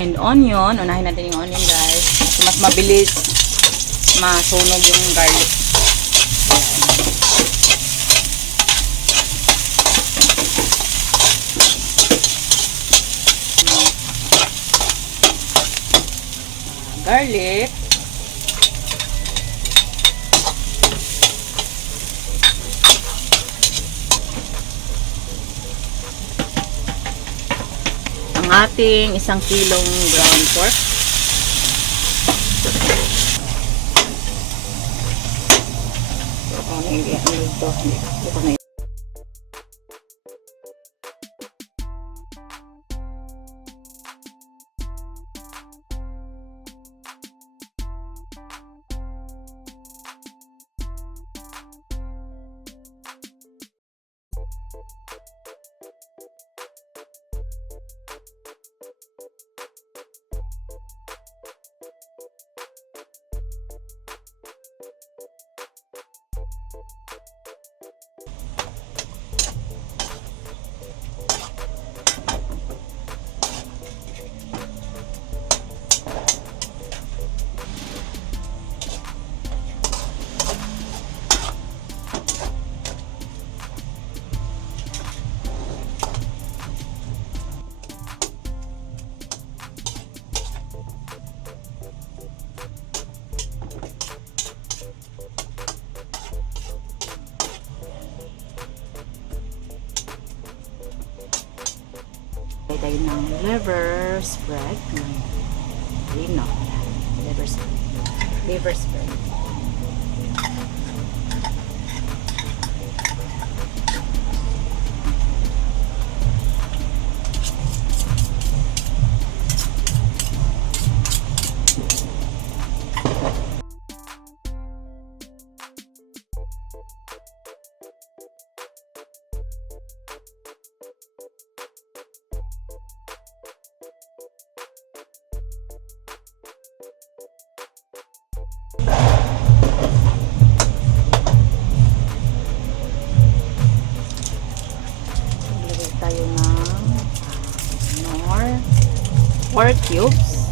And onion, unahin natin yung onion guys. Kasi mas mabilis masunog yung garlic. Garlic. Ang ating 1 kilong ground pork. Tayo ng liver spread. Lino. Liver spread. Liver spread. Maglagay tayo ng pork cubes.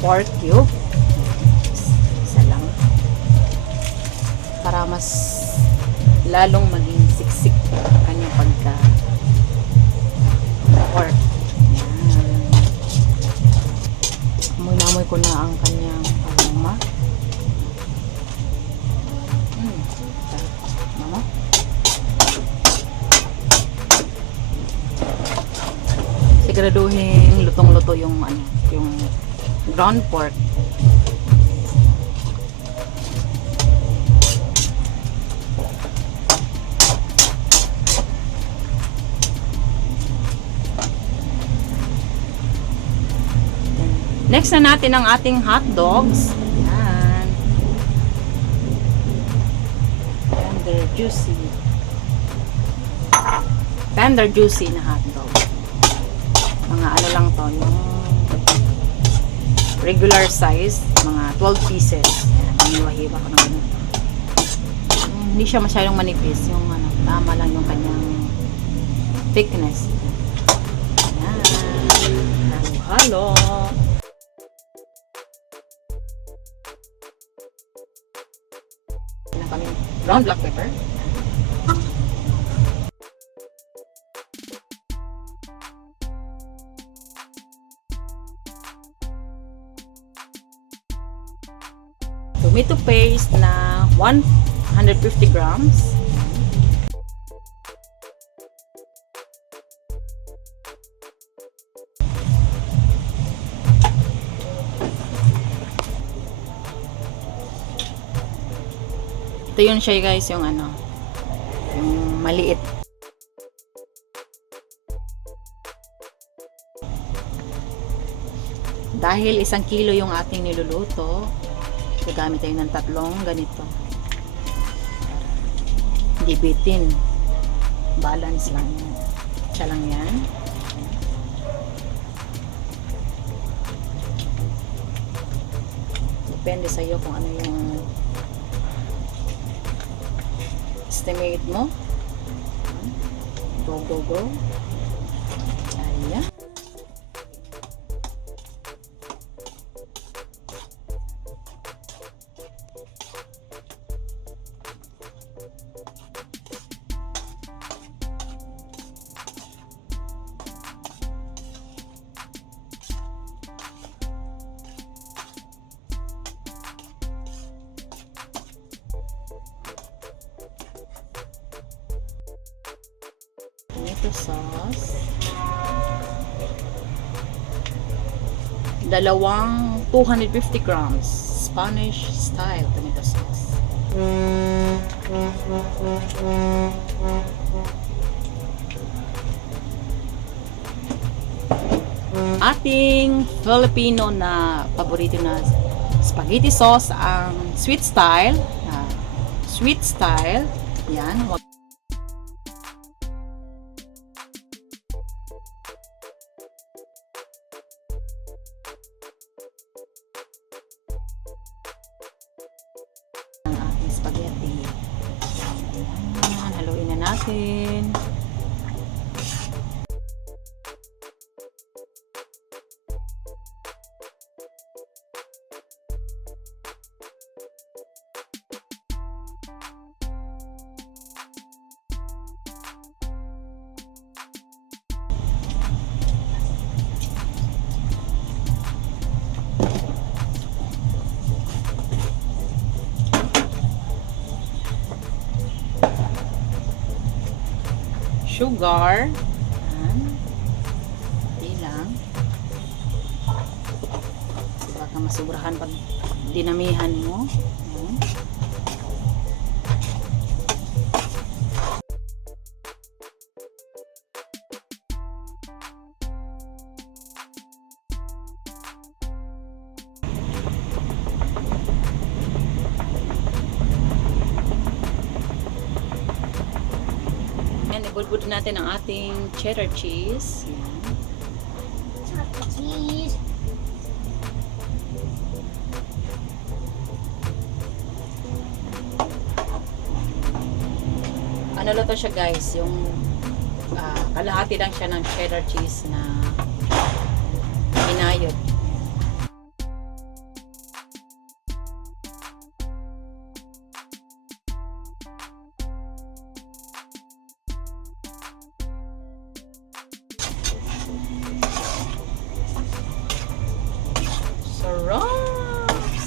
Pork cube. Isa lang. Para mas lalong maging siksik ang kanyang pagka pork. Amoy ko na ang kanyang aroma. Mama. Siguraduhin lutong-luto yung yung ground pork. Next na natin ang ating hotdogs. Yan. Tender juicy. Tender juicy na hotdog. Mga ano lang to, yung regular size, mga 12 pieces. Yan, hiniwa-hiwa ko ng ganito. Hindi siya masyadong manipis, yung ano, tama lang yung kanyang thickness. Yan. Halo-halo. Brown black pepper. Tomato paste na 150 grams. Ito yun siya guys, yung ano, yung maliit. Dahil 1 kilo yung ating niluluto, gagamit tayo ng 3 ganito. Hindi bitin. Balance lang yan. Siya lang yan. Depende sa iyo kung ano yung estimate mo. Go, go, go. Ayan. tomato sauce. Dalawang 250 grams Spanish style tomato sauce. Ating Filipino na paborito na spaghetti sauce, ang sweet style. Sweet style. Yan. Ang ating spaghetti. Ayan. Haluin na natin. Sugar. Ayan. Hindi lang. Baka masubrahan pag dinamihan mo. Ayan. Ibulbud natin ang ating cheddar cheese. Yan. Cheddar cheese. Ano lang to siya guys, yung kalahati lang siya ng cheddar cheese na inayod.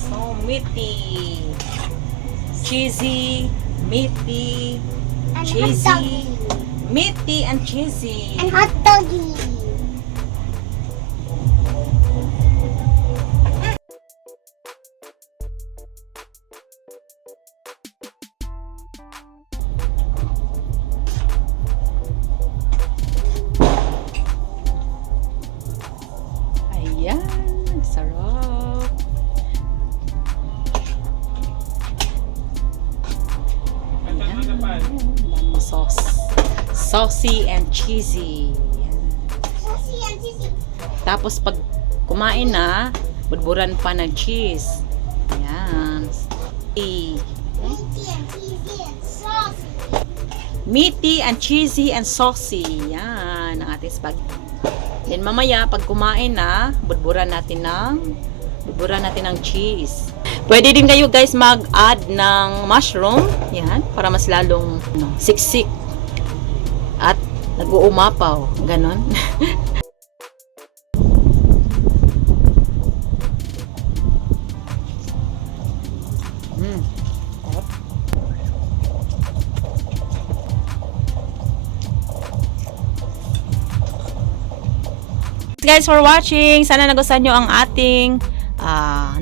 So meaty, cheesy, meaty, And cheesy, meaty and cheesy. And hot doggy. Ayan, sarap. Ayan, sauce. Saucy and cheesy. Ayan. Saucy and cheesy. Tapos pag kumain na, budburan pa ng cheese. Ayan. Meaty and cheesy and saucy. Meaty and cheesy and saucy. Yan ang ating spaghetti. Then mamaya pag kumain na, budburan natin ng cheese. Pwede din kayo guys mag-add ng mushroom. Yan, para mas lalong siksik at nag-uumapaw. Ganon. Guys for watching. Sana nagustuhan nyo ang ating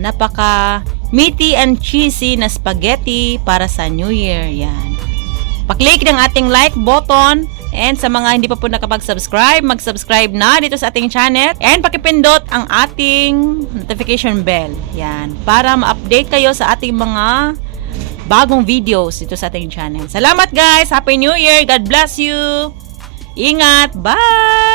napaka meaty and cheesy na spaghetti para sa New Year. Yan. Pa-click ng ating like button, and sa mga hindi pa po nakapag-subscribe, mag-subscribe na dito sa ating channel, and pakipindot ang ating notification bell. Yan. Para ma-update kayo sa ating mga bagong videos dito sa ating channel. Salamat guys! Happy New Year! God bless you! Ingat! Bye!